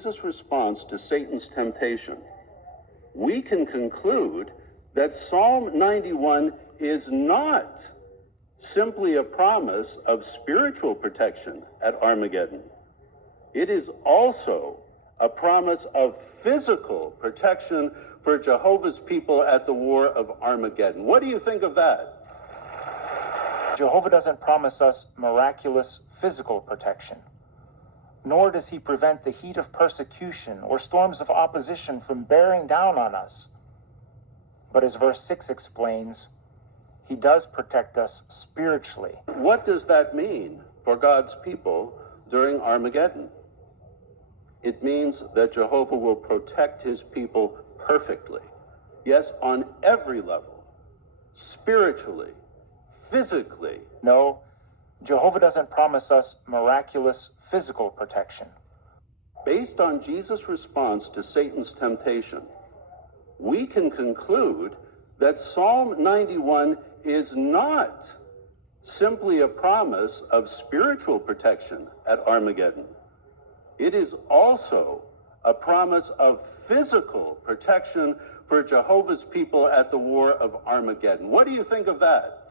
Jesus' response to Satan's temptation, we can conclude that Psalm 91 is not simply a promise of spiritual protection at Armageddon. It is also a promise of physical protection for Jehovah's people at the War of Armageddon. What do you think of that? Jehovah doesn't promise us miraculous physical protection, nor does he prevent the heat of persecution or storms of opposition from bearing down on us. But as verse 6 explains, he does protect us spiritually. What does that mean for God's people during Armageddon? It means that Jehovah will protect his people perfectly. Yes, on every level. Spiritually, physically. No, Jehovah doesn't promise us miraculous physical protection. Based on Jesus' response to Satan's temptation, we can conclude that Psalm 91 is not simply a promise of spiritual protection at Armageddon. It is also a promise of physical protection for Jehovah's people at the War of Armageddon. What do you think of that?